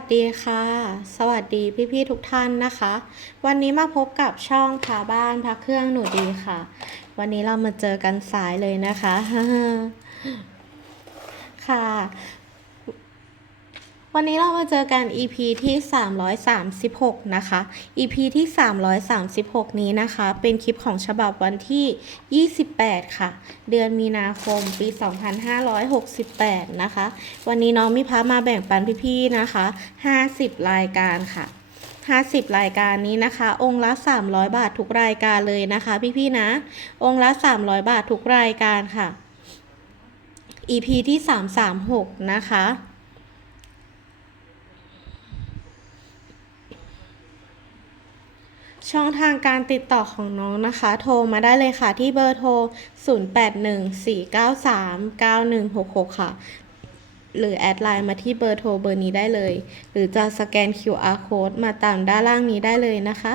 สดีค่ะ สวัสดีพี่ๆทุกท่านนะคะ วันนี้มาพบกับช่องพาบ้านพักเครื่องหนูดีค่ะ วันนี้เรามาเจอกันสายเลยนะคะค่ะ วันนี้เรามาเจอกัน EP ที่ 336 นะคะ EP ที่ 336 นี้นะคะ เป็นคลิปของฉบับวันที่ 28 ค่ะ เดือนมีนาคมปี 2568 นะคะ วันนี้น้องมีพามาแบ่งปันพี่ๆ นะคะ 50 รายการค่ะ 50 รายการนี้นะคะ องค์ละ 300 บาททุกรายการเลยนะคะ พี่ๆ นะ องค์ละ 300 บาททุกรายการค่ะ EP ที่ 336 นะคะ ช่องทางการติดต่อของน้องนะคะ โทรมาได้เลยค่ะ ที่เบอร์โทร 0814939166 ค่ะ หรือแอดไลน์มาที่เบอร์โทรเบอร์นี้ได้เลย หรือจะสแกน QR code มาตามด้านล่างนี้ได้เลยนะคะ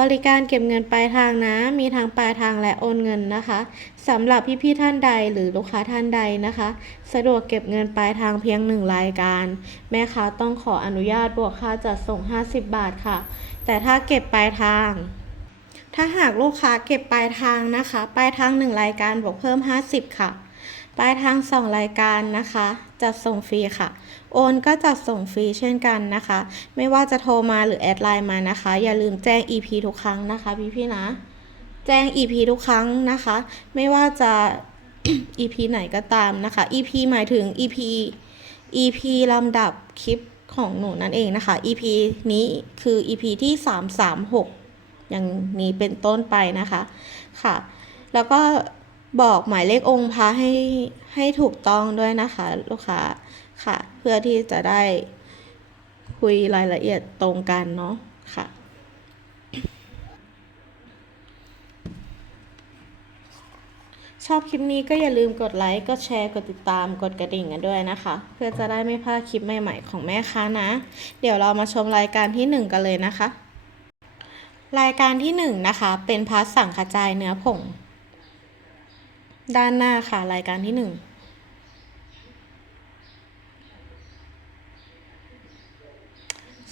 บริการเก็บเงินปลายทางนะ มีทางปลายทางและโอนเงินนะคะสำหรับพี่ๆท่านใดหรือลูกค้าท่านใดนะคะ สะดวกเก็บเงินปลายทางเพียงหนึ่งรายการ แม่ค้าต้องขออนุญาตบวกค่าจัดส่ง 50 บาทค่ะ แต่ถ้าเก็บปลายทางถ้าหากลูกค้าเก็บปลายทางนะคะ ปลายทาง 1 รายการบวกเพิ่ม 50 ค่ะ ปลายทาง2รายการนะคะ จัดส่งฟรีค่ะ โอนก็จัดส่งฟรีเช่นกันนะคะ ไม่ว่าจะโทรมาหรือแอดไลน์มานะคะ อย่าลืมแจ้ง EP ทุกครั้งนะคะพี่ๆนะ แจ้ง EP ทุกครั้งนะคะ ไม่ว่าจะ EP ไหนก็ตามนะคะ EP หมายถึง EP EP ลำดับคลิปของหนูนั่นเองนะคะ EP นี้คือ EP ที่ 336 อย่างนี้เป็นต้นไปนะคะ ค่ะ แล้วก็ บอกหมายเลของค์พระให้ให้ถูกต้องด้วยนะคะ ลูกค้าค่ะ เพื่อที่จะได้คุยรายละเอียดตรงกันเนาะค่ะชอบคลิปนี้ก็อย่าลืมกดไลค์ กดแชร์ กดติดตาม กดกระดิ่งกันด้วยนะคะ เพื่อจะได้ไม่พลาดคลิปใหม่ๆของแม่ค้านะ เดี๋ยวเรามาชมรายการที่หนึ่งกันเลยนะคะ รายการที่หนึ่งนะคะ เป็นพาร์ทสั่งกระจายเนื้อผง ด้านหน้าค่ะ รายการที่หนึ่ง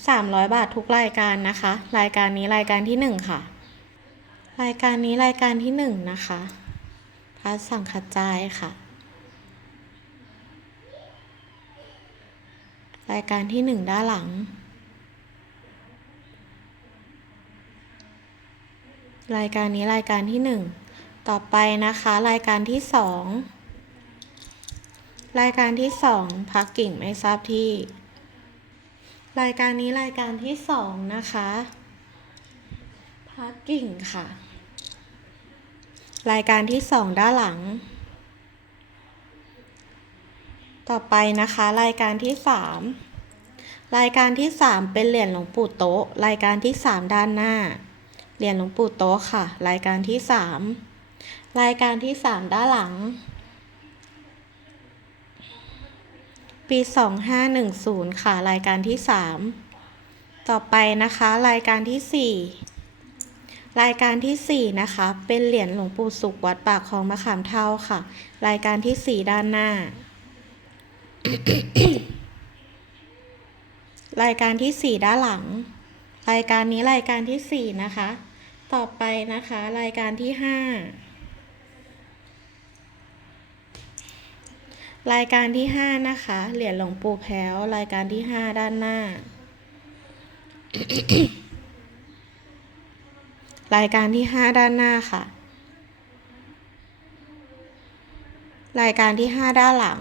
สามร้อยบาททุกรายการนะคะ รายการนี้รายการที่หนึ่งค่ะ รายการนี้รายการที่หนึ่งนะคะพระสังฆจายค่ะ รายการที่หนึ่งด้านหลัง รายการนี้รายการที่หนึ่ง ต่อไปนะคะรายการที่สองรายการที่สองพักกิ่งไม่ทราบที่ รายการนี้รายการที่สองนะคะพักกิ่งค่ะ รายการที่สองด้านหลัง ต่อไปนะคะรายการที่สามรายการที่สามเป็นเหรียญหลวงปู่โต๊ะ รายการที่สามด้านหน้าเหรียญหลวงปู่โต๊ะค่ะ รายการที่สาม รายการที่สามด้านหลัง ปีสองห้าหนึ่งศูนย์ค่ะ รายการที่สามต่อไปนะคะ รายการที่สี่รายการที่ 4 นะคะ เป็นเหรียญหลวงปู่สุขวัดปากคลองมะขามเท่าค่ะ รายการที่ 4 ด้านหน้า รายการที่ 4 ด้านหลัง รายการนี้รายการที่ 4 นะคะ ต่อไปนะคะ รายการที่ 5 รายการที่ 5 นะคะ เหรียญหลวงปู่แพ้ว รายการที่ 5 ด้านหน้า รายการที่ 5 ด้านหน้าค่ะ รายการที่ 5 ด้านหลัง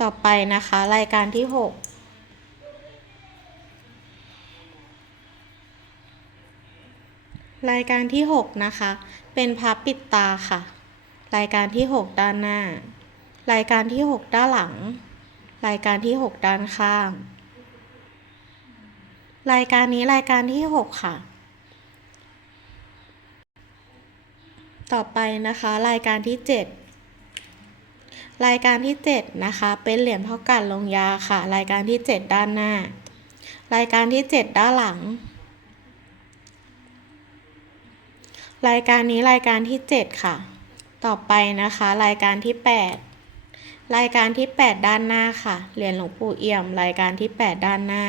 ต่อไปนะคะ รายการที่ 6รายการที่ 6 นะคะ เป็นพับปิดตาค่ะ รายการที่ 6 ด้านหน้า รายการที่ 6 ด้านหลัง รายการที่ 6 ด้านข้าง รายการนี้รายการที่ 6 ค่ะ ต่อไปนะคะรายการที่ 7 รายการที่ 7 นะคะ เป็นเหรียญพ่อกันลงยาค่ะ รายการที่ 7 ด้านหน้า รายการที่ 7 ด้านหลัง รายการนี้รายการที่ 7 ค่ะ ต่อไปนะคะ รายการที่ 8 รายการที่ 8 ด้านหน้าค่ะ เหรียญหลวงปู่เอี่ยม รายการที่ 8 ด้านหน้า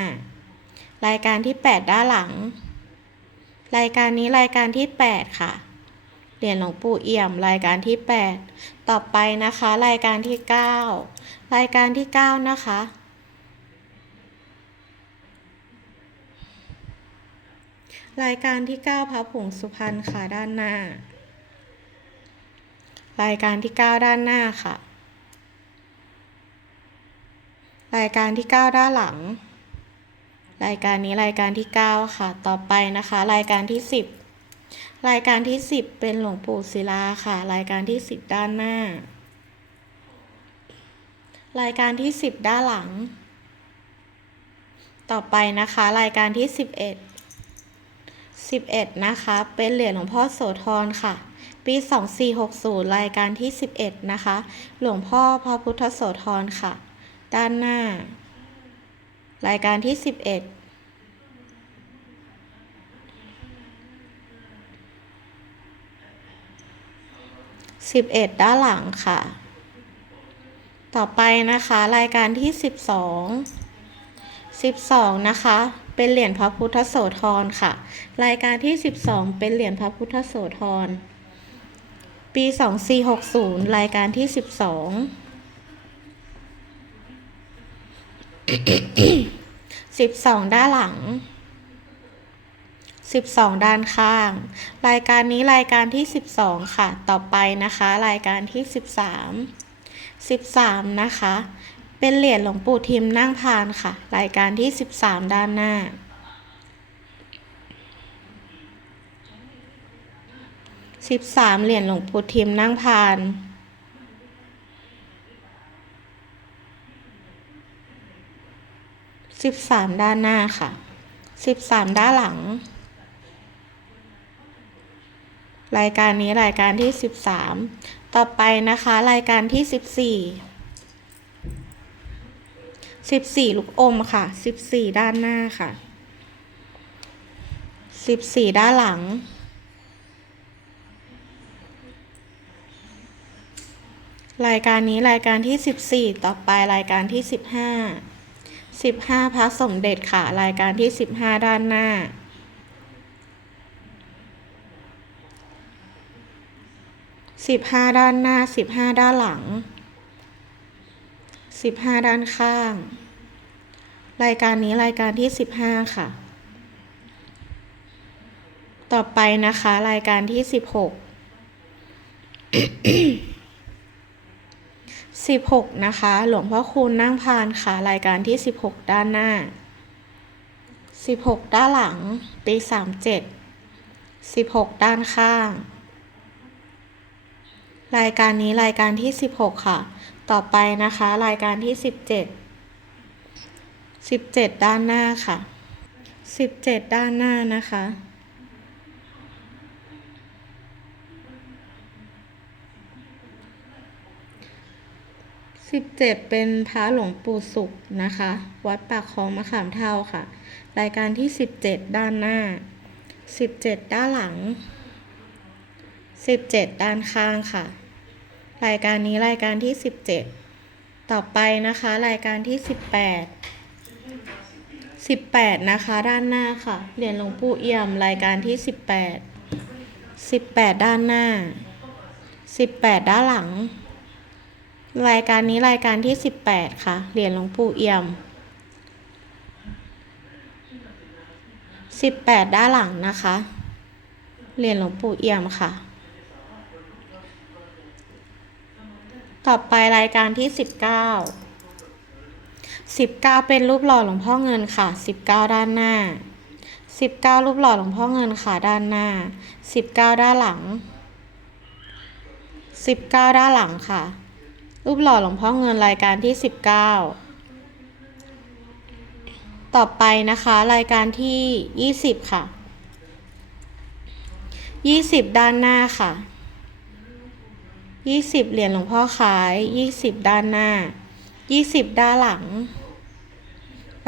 รายการที่ 8 ด้านหลัง รายการนี้รายการที่ 8 ค่ะ เหรียญหลวงปู่เอี่ยม รายการที่ 8 ต่อไปนะคะ รายการที่ 9 รายการที่ 9 นะคะ รายการที่ 9พระผงสุพรรณค่ะด้านหน้า รายการที่ 9 ด้านหน้าค่ะ รายการที่ 9 ด้านหลัง รายการนี้รายการที่ 9 ค่ะ ต่อไปนะคะ รายการที่ 10 รายการที่ 10 เป็นหลวงปู่ศิลาค่ะ รายการที่ 10 ด้านหน้า รายการที่ 10 ด้านหลัง ต่อไปนะคะ รายการที่ 11 11 นะคะ เป็นเหรียญหลวงพ่อโสธรค่ะ ปี 2460 รายการที่ 11 นะคะ หลวงพ่อพระพุทธโสธรค่ะ ด้านหน้า รายการที่ 11 11ด้านหลังค่ะ ต่อไปนะคะ รายการที่12 12นะคะ เป็นเหรียญพระพุทธโสธรค่ะ รายการที่ 12 เป็นเหรียญพระพุทธโสธร ปี 2460 รายการที่ 12 12 ด้านหลัง 12 ด้านข้าง รายการนี้รายการที่ 12 ค่ะ ต่อไปนะคะ รายการที่ 13 13 นะคะ เป็นเหรียญหลวงปู่ทิมนั่งพานค่ะ รายการที่ 13 ด้านหน้า 13 เหรียญหลวงปู่ทิมนั่งพาน13ด้านหน้าค่ะ13ด้านหลัง รายการนี้รายการที่13ต่อไปนะคะ รายการที่สิบสี่ 14 14ลูกอมค่ะ14ด้านหน้าค่ะ14ด้านหลังรายการนี้รายการที่ 14 ต่อไปรายการที่ 15 15พระสมเด็จค่ะ รายการที่ 15 ด้านหน้า 15 ด้านหน้า 15 ด้านหลัง 15 ด้านข้าง รายการนี้รายการที่ 15 ค่ะ ต่อไปนะคะ รายการที่ 16 16 นะคะ หลวงพ่อคูณนั่งพานค่ะ รายการที่ 16 ด้านหน้า 16 ด้านหลังปี37 16 ด้านข้าง รายการนี้รายการที่ 16 ค่ะ ต่อไปนะคะรายการที่17 17ด้านหน้าค่ะ17ด้านหน้านะคะ17เจ็ดเป็นพระหลวงปู่สุขนะคะ วัดปากคลองมะขามเท่าค่ะ รายการที่17ด้านหน้า17ด้านหลัง17ด้านข้างค่ะ รายการนี้รายการที่ 17 ต่อไปนะคะ รายการที่ 18 18 นะคะ ด้านหน้าค่ะ เหรียญหลวงปู่เอี่ยม รายการที่ 18 18 ด้านหน้า 18 ด้านหลัง รายการนี้รายการที่ 18 ค่ะ เหรียญหลวงปู่เอี่ยม 18 ด้านหลังนะคะ เหรียญหลวงปู่เอี่ยมค่ะ ต่อไปรายการที่ 19 19 เป็นรูปหล่อหลวงพ่อเงินค่ะ 19 ด้านหน้า 19 รูปหล่อหลวงพ่อเงินค่ะด้านหน้า 19 ด้านหลัง 19 ด้านหลังค่ะ รูปหล่อหลวงพ่อเงินรายการที่ 19 ต่อไปนะคะรายการที่ 20 ค่ะ 20 ด้านหน้าค่ะ 20 เหรียญหลวงพ่อขาย 20 ด้านหน้า 20 ด้านหลัง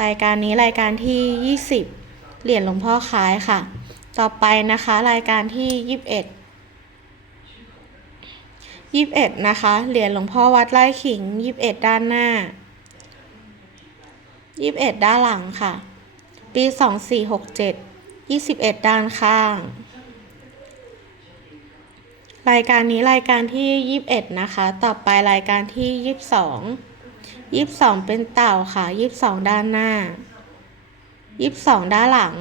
รายการนี้รายการที่ 20 เหรียญหลวงพ่อขายค่ะ ต่อไปนะคะรายการที่ 21ยี่สิบเอ็ดนะคะ เหรียญหลวงพ่อวัดไร่ขิงยี่สิบเอ็ดด้านหน้ายี่สิบเอ็ดด้านหลังค่ะ ปีสองสี่หกเจ็ดยี่สิบเอ็ดด้านข้าง รายการนี้รายการที่ยี่สิบเอ็ดนะคะ ต่อไปรายการที่ยี่สิบสองยี่สิบสองเป็นเต่าค่ะยี่สิบสองด้านหน้ายี่สิบสองด้านหลัง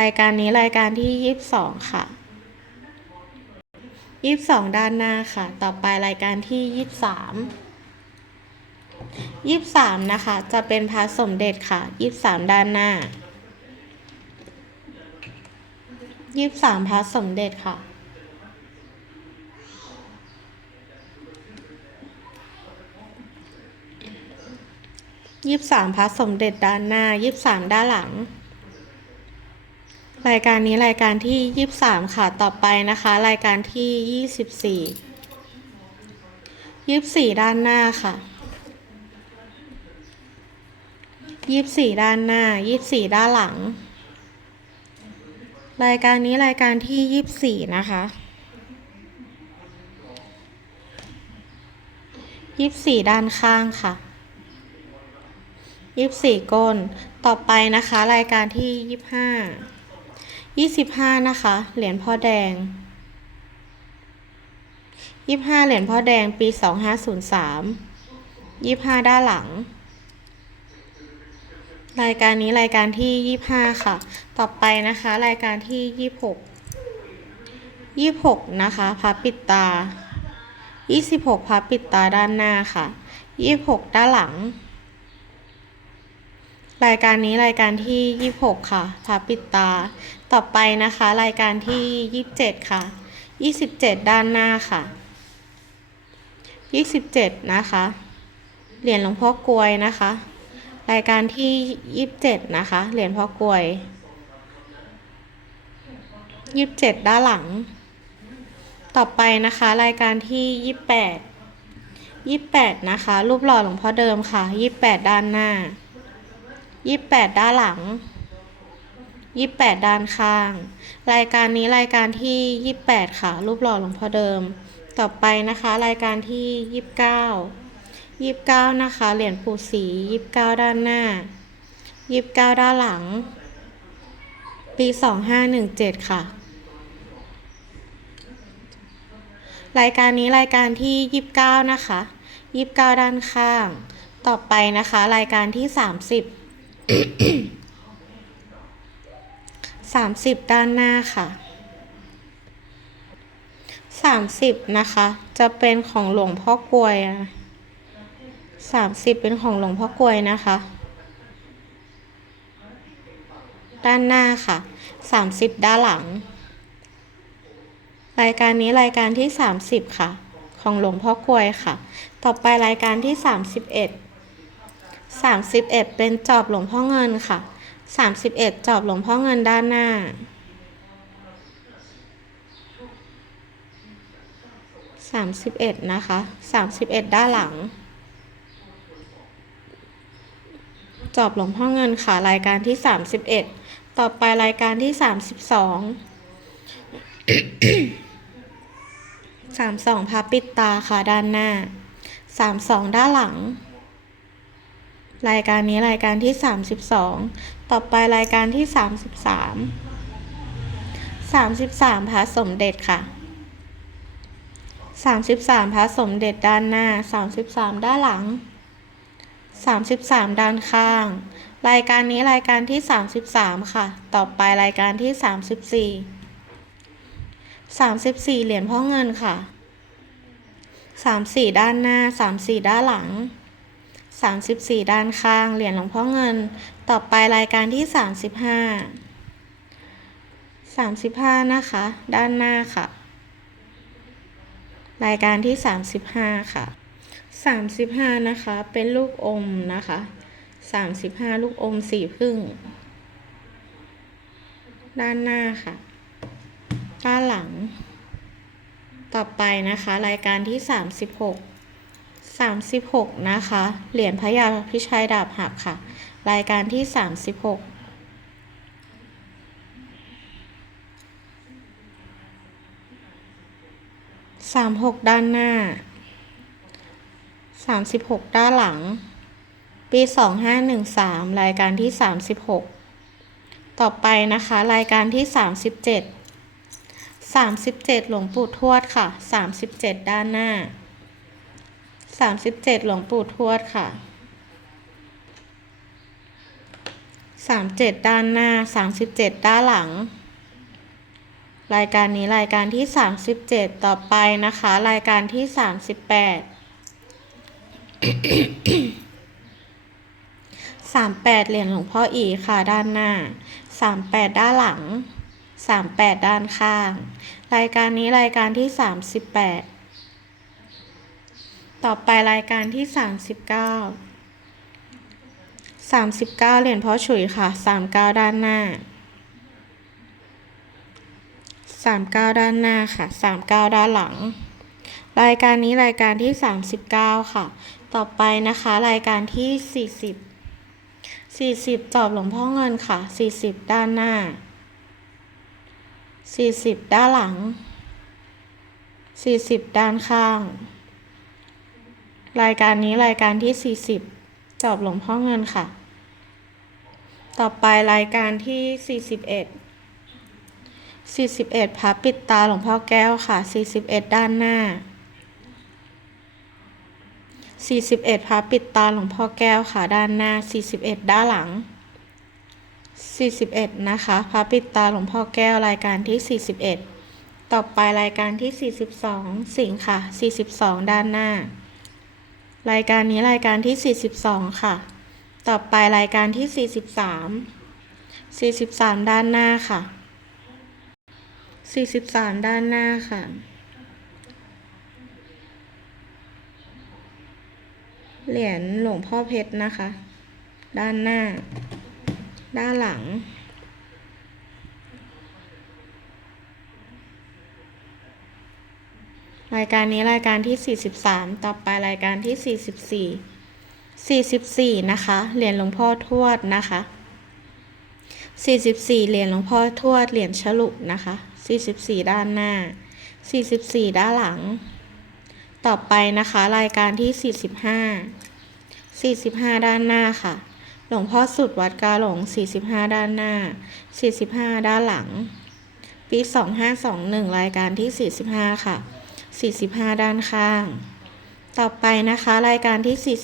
รายการนี้รายการที่ยี่สิบสองค่ะยี่สิบสองด้านหน้าค่ะ ต่อไปรายการที่ยี่สามยี่สามนะคะ จะเป็นพระสมเด็จค่ะยี่สามด้านหน้า ยี่สิบสามพระสมเด็จค่ะ ยี่สิบสามพระสมเด็จด้านหน้ายี่สิบสามด้านหลัง รายการนี้รายการที่ยี่สิบสามค่ะ ต่อไปนะคะ รายการที่ยี่สิบสี่ยี่สิบสี่ด้านหน้าค่ะยี่สิบสี่ด้านหน้ายี่สิบสี่ด้านหลัง รายการนี้รายการที่ยี่สิบสี่นะคะยี่สิบสี่ด้านข้างค่ะยี่สิบสี่ก้น ต่อไปนะคะ รายการที่ยี่สิบห้ายี่สิบห้านะคะ เหรียญพ่อแดงยี่ห้าเหรียญพ่อแดงปีสองห้าศูนย์สามยี่ห้าด้านหลัง รายการนี้รายการที่ยี่ห้าค่ะ ต่อไปนะคะ รายการที่ยี่หกยี่หกนะคะพับปิดตายี่สิบหกพับปิดตาด้านหน้าค่ะยี่หกด้านหลัง รายการนี้รายการที่ยี่หกค่ะพับปิดตา ต่อไปนะคะ รายการที่ยี่เจ็ดค่ะยี่สิบเจ็ดด้านหน้าค่ะยี่สิบเจ็ดนะคะเหรียญหลวงพ่อกลวยนะคะ รายการที่ยี่สิบเจ็ดนะคะ เหรียญพ่อกลวยยี่สิบเจ็ดด้านหลัง ต่อไปนะคะ รายการที่ยี่สิบแปดยี่สิบแปดนะคะ รูปหล่อหลวงพ่อเดิมค่ะยี่สิบแปดด้านหน้ายี่สิบแปดด้านหลังยี่สิบแปดด้านข้าง รายการนี้รายการที่ยี่สิบแปดค่ะ รูปหล่อหลวงพ่อเดิม ต่อไปนะคะ รายการที่ยี่สิบเก้า ยี่สิบเก้านะคะ เหรียญปู่ศรียี่สิบเก้าด้านหน้ายี่สิบเก้าด้านหลัง ปีสองห้าหนึ่งเจ็ดค่ะ รายการนี้รายการที่ยี่สิบเก้านะคะยี่สิบเก้าด้านข้าง ต่อไปนะคะ รายการที่สามสิบสามสิบด้านหน้าค่ะสามสิบนะคะ จะเป็นของหลวงพ่อกลวย สามสิบเป็นของหลวงพ่อกลวยนะคะ ด้านหน้าค่ะสามสิบด้านหลัง รายการนี้รายการที่สามสิบค่ะ ของหลวงพ่อกลวยค่ะ ต่อไปรายการที่สามสิบเอ็ดสามสิบเอ็ดเป็นจอบหลวงพ่อเงินค่ะสามสิบเอ็ดจอบหลวงพ่อเงินด้านหน้าสามสิบเอ็ดนะคะสามสิบเอ็ดด้านหลัง จอบหลวงพ่อเงินค่ะรายการที่สามสิบเอ็ดต่อไปรายการที่สามสิบสองสามสองพับปิดตาค่ะด้านหน้าสามสองด้านหลัง รายการนี้รายการที่สามสิบสองต่อไปรายการที่สามสิบสามสามสิบสามพระสมเด็จค่ะสามสิบสามพระสมเด็จด้านหน้าสามสิบสามด้านหลัง สามสิบสามด้านข้าง รายการนี้รายการที่สามสิบสามค่ะ ต่อไปรายการที่สามสิบสี่สามสิบสี่เหรียญพ่อเงินค่ะสามสี่ด้านหน้าสามสี่ด้านหลังสามสิบสี่ด้านข้าง เหรียญหลวงพ่อเงิน ต่อไปรายการที่สามสิบห้าสามสิบห้านะคะ ด้านหน้าค่ะ รายการที่สามสิบห้าค่ะ สามสิบห้านะคะ เป็นลูกอมนะคะสามสิบห้าลูกอมสีพึ่ง ด้านหน้าค่ะ ด้านหลัง ต่อไปนะคะ รายการที่สามสิบหกสามสิบหกนะคะ เหรียญพระยาพิชัยดาบหักค่ะ รายการที่สามสิบหกสามหกด้านหน้า สามสิบหกด้านหลัง ปีสองห้าหนึ่งสามรายการที่สามสิบหกต่อไปนะคะ รายการที่สามสิบเจ็ดสามสิบเจ็ดหลวงปู่ทวดค่ะสามสิบเจ็ดด้านหน้าสามสิบเจ็ดหลวงปู่ทวดค่ะสามเจ็ดด้านหน้าสามสิบเจ็ดด้านหลังรายการนี้รายการที่สามสิบเจ็ดต่อไปนะคะ รายการที่สาม สามแปดเหรียญหลวงพ่ออีค่ะด้านหน้าสามแปดด้านหลังสามแปดด้านข้าง รายการนี้รายการที่สามสิบแปดต่อไปรายการที่สามสิบเก้าสามสิบเก้าเหรียญพ่อฉุยค่ะสามเก้าด้านหน้าสามเก้าด้านหน้าค่ะสามเก้าด้านหลัง รายการนี้รายการที่สามสิบเก้าค่ะ ต่อไปนะคะรายการที่สี่สิบสี่สิบจอบหลวงพ่อเงินค่ะสี่สิบด้านหน้าสี่สิบด้านหลังสี่สิบด้านข้าง รายการนี้รายการที่สี่สิบจอบหลวงพ่อเงินค่ะ ต่อไปรายการที่สี่สิบเอ็ดสี่สิบเอ็ดพระปิดตาหลวงพ่อแก้วค่ะสี่สิบเอ็ดด้านหน้า 41พระปิดตาหลวงพ่อแก้วค่ะด้านหน้า 41 ด้านหลัง 41 นะคะพระปิดตาหลวงพ่อแก้วรายการที่ 41 ต่อไปรายการที่ 42 สิงห์ค่ะ 42 ด้านหน้า รายการนี้รายการที่ 42 ค่ะ ต่อไปรายการที่ 43 43 ด้านหน้าค่ะ 43 ด้านหน้าค่ะ เหรียญหลวงพ่อเพชรนะคะ ด้านหน้า ด้านหลัง รายการนี้รายการที่ 43 ต่อไปรายการที่ 44 44 นะคะ เหรียญหลวงพ่อทวดนะคะ 44 เหรียญหลวงพ่อทวด เหรียญฉลุนะคะ 44 ด้านหน้า 44 ด้านหลัง ต่อไปนะคะรายการที่ 45 45 ด้านหน้าค่ะ หลวงพ่อสุดวัดกาหลง 45 ด้านหน้า 45 ด้านหลัง ปี 2521 รายการที่ 45 ค่ะ 45 ด้านข้าง ต่อไปนะคะ รายการที่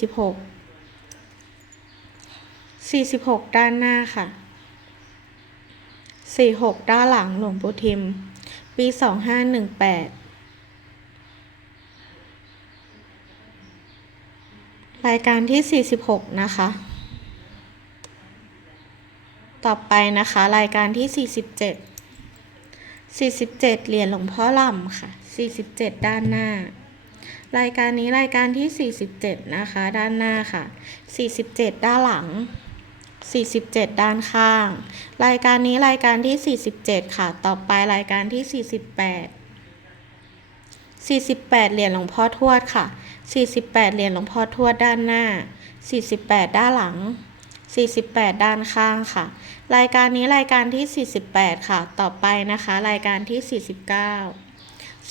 46 46 ด้านหน้าค่ะ 46 ด้านหลังหลวงปู่ทิม ปี 2518 รายการที่ 46 นะคะ ต่อไปนะคะ รายการที่ 47 47 เหรียญหลวงพ่อลำค่ะ 47 ด้านหน้า รายการนี้รายการที่ 47 นะคะ ด้านหน้าค่ะ 47 ด้านหลัง 47 ด้านข้าง รายการนี้รายการที่ 47 ค่ะ ต่อไปรายการที่ 48 48 เหรียญหลวงพ่อทวดค่ะ 48 เหรียญหลวงพ่อทวดด้านหน้า 48 ด้านหลัง 48 ด้านข้างค่ะ รายการนี้รายการที่ 48 ค่ะ ต่อไปนะคะ รายการที่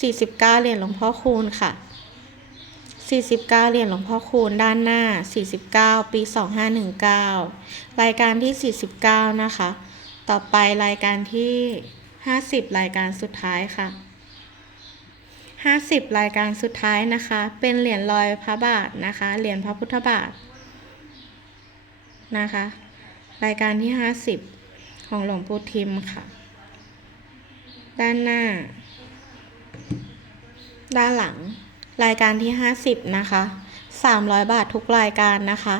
49 49 เหรียญหลวงพ่อคูณค่ะ 49 เหรียญหลวงพ่อคูณด้านหน้า 49 ปี 2519 รายการที่ 49 นะคะ ต่อไปรายการที่ 50 รายการสุดท้ายค่ะ 50 รายการสุดท้ายนะคะ เป็นเหรียญลอยพระบาทนะคะ เหรียญพระพุทธบาทนะคะ รายการที่ 50 ของหลวงปู่ทิมค่ะ ด้านหน้า ด้านหลัง รายการที่ 50 นะคะ 300 บาททุกรายการนะคะ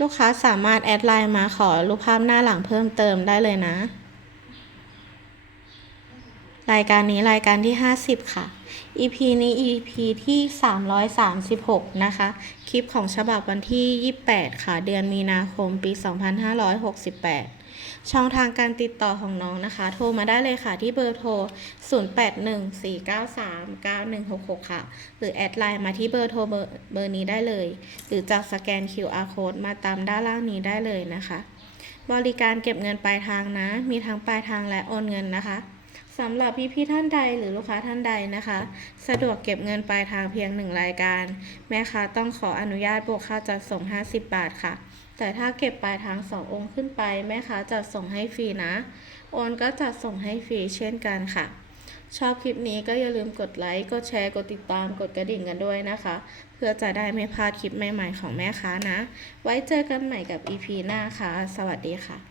ลูกค้าสามารถแอดไลน์มาขอรูปภาพหน้าหลังเพิ่มเติมได้เลยนะ รายการนี้รายการที่ 50 ค่ะ EP นี้ EP ที่ 336 นะคะ คลิปของฉบับวันที่ 28 ค่ะ เดือนมีนาคมปี 2568 ช่องทางการติดต่อของน้องนะคะ โทรมาได้เลยค่ะที่เบอร์โทร 0814939166 ค่ะ หรือแอดไลน์มาที่เบอร์โทรเบอร์เบอร์นี้ได้เลย หรือจากสแกน QR code มาตามด้านล่างนี้ได้เลยนะคะ บริการเก็บเงินปลายทางนะ มีทั้งปลายทางและโอนเงินนะคะ สำหรับพี่ๆท่านใดหรือลูกค้าท่านใดนะคะ สะดวกเก็บเงินปลายทางเพียงหนึ่งรายการ แม่ค้าต้องขออนุญาตบวกค่าจัดส่ง 50 บาทค่ะ แต่ถ้าเก็บปลายทาง2องค์ขึ้นไป แม่ค้าจัดส่งให้ฟรีนะ โอนก็จัดส่งให้ฟรีเช่นกันค่ะ ชอบคลิปนี้ก็อย่าลืมกดไลค์กดแชร์กดติดตามกดกระดิ่งกันด้วยนะคะ เพื่อจะได้ไม่พลาดคลิปใหม่ๆของแม่ค้านะ ไว้เจอกันใหม่กับ EP หน้าค่ะ สวัสดีค่ะ